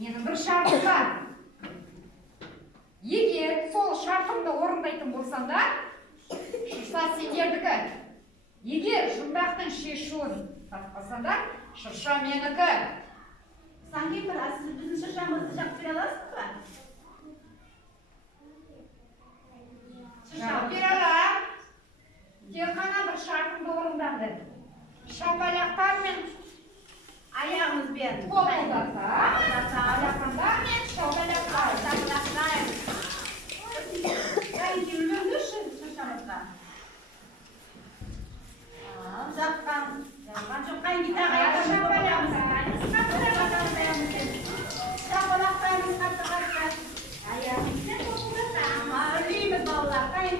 менің бір шартым бар. Егер сол шартымды орындайтын болсаңдар, шырша сендердікі. Егер жұмбақтың шешуін таппасаңдар, шырша менікі. Кемпір, сіз біздің шыршамызды жақ бере аласыз ба? Жақ бере алам. Тек қана бір шартымды орындаңды. Шапалақтармен Аяғыңызбен аяқандар мен шапалақтар. Келмеңдерші шыршамызға. Жаққан жоқ, қайын гитаға шапалақтарымыз қатты. Аяғыңызбен үлейміз балалар, қайын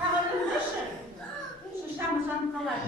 тағы үліңдерші. Шыршамыз жанып қалады.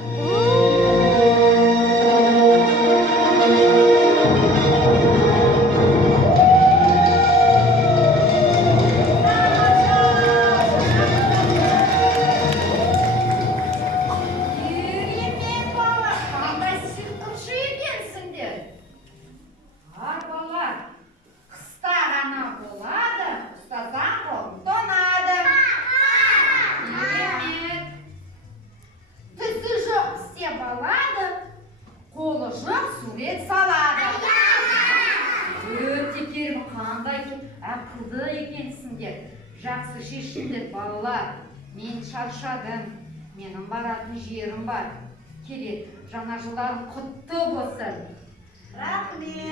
Ақылды екенсіңдер, жақсы шешіңдер балалар. Мен шаршадым, менің баратын жерім бар. Келеді, жаңа жылдарың құтты болсын. Рахмет.